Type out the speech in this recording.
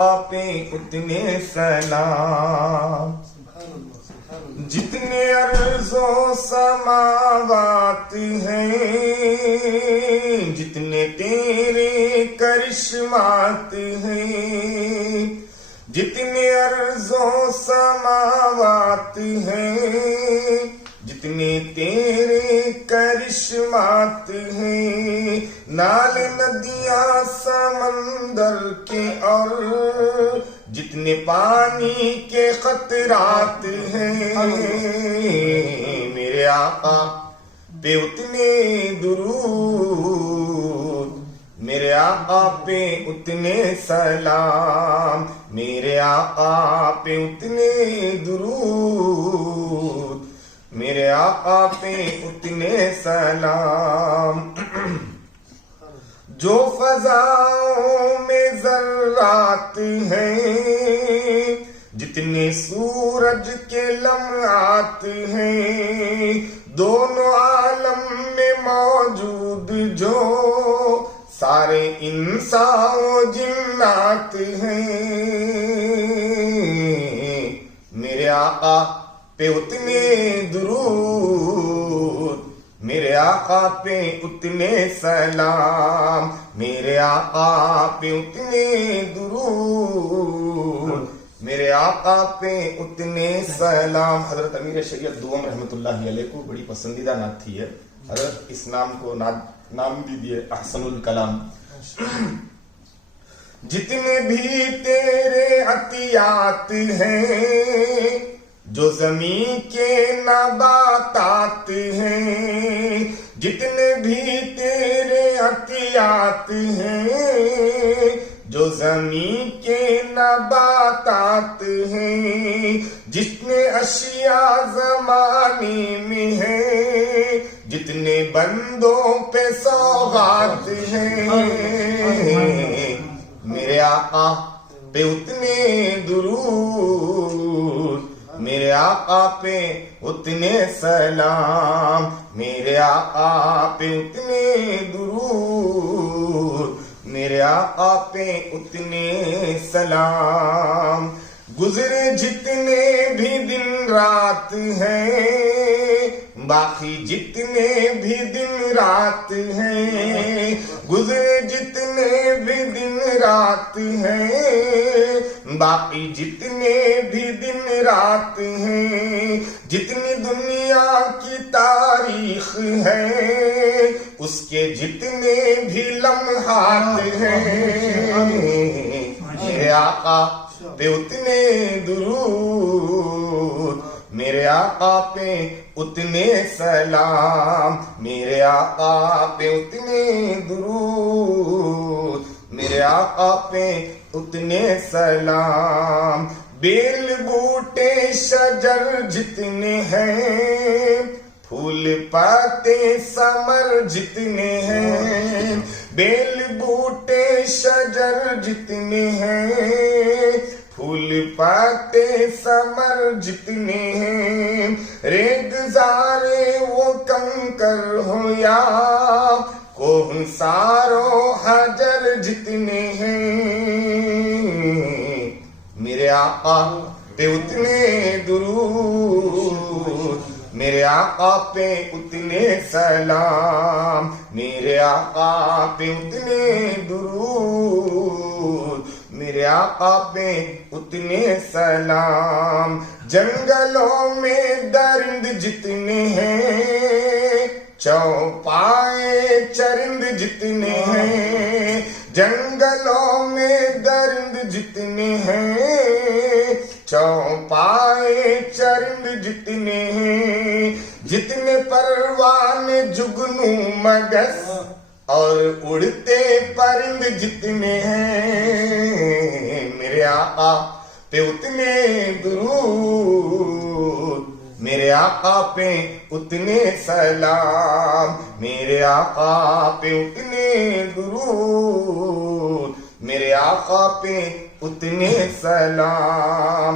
پہ اتنے سلام، جتنے ارض و سماوات ہیں، جتنے تیرے کرشمات ہیں، جتنے ارض و سماوات ہیں، جتنے تیرے کرشمات ہیں، نال ندیاں سمندر کے اور جتنے پانی کے قطرات ہیں، میرے آقا پہ اتنے درود، میرے آقا پہ اتنے سلام، میرے آقا پہ اتنے درود، میرے آقا پہ اتنے سلام۔ جو فضاؤں میں ذرات ہیں، جتنے سورج کے لمعات ہیں، دونوں عالم میں موجود جو سارے انسان و جنات ہیں، میرے آقا پہ اتنے درود، میرے آقا پہ اتنے سلام، میرے آقا پہ اتنے درود، میرے آقا پہ اتنے سلام۔ حضرت امیر شریعت دوم رحمۃ اللہ علیہ کو بڑی پسندیدہ نعت تھی ہے، حضرت اس نام کو نام بھی دیے احسن الکلام۔ جتنے بھی تیرے عطیات ہیں، جو زمین کے نباتات ہیں، جتنے بھی تیرے عطیات ہیں، جو زمین کے نباتات ہیں، جتنے اشیاء زمانے میں ہیں، جتنے بندوں پہ سوغات ہیں، میرے آقا پہ اتنے درود، میرے آقا پہ اتنے سلام، میرے آقا پہ اتنے درود، میرے آقا پہ اتنے سلام۔ گزرے جتنے بھی دن رات ہیں، باقی جتنے بھی دن رات ہیں، گزرے جتنے بھی دن رات ہیں، باقی جتنے بھی دن رات ہیں، جتنی دنیا کی تاریخ ہے، اس کے جتنے بھی لمحات ہیں، میرے آقا پہ اتنے درود، میرے آقا پہ اتنے سلام، میرے آقا پہ اتنے درود، میرے آقا پہ اتنے سلام۔ بیل بوٹے شجر جتنے ہیں، پھول پاتے ثمر جتنے ہیں، بیل بوٹے شجر جتنے ہیں، پھول پاتے ثمر جتنے ہیں، ریگزارے وہ کنکر ہو یا کوہ سارو حجر جتنے ہیں، میرے آقا پہ اتنے درود، میرے آقا پہ اتنے سلام، میرے آقا پہ اتنے درود، میرے آقا پہ اتنے سلام۔ جنگلوں میں درند جتنے ہیں، چوپائے چرند جتنے ہیں، جنگلوں میں درند جتنے ہیں، چوپائے چرند جتنے ہیں، جتنے پروان جگنو مگس اور اڑتے پرند جتنے ہیں، میرے آقا پہ اتنے درود، میرے آقا پہ اتنے سلام، میرے آقا پہ اتنے درود، میرے آقا پہ اتنے سلام۔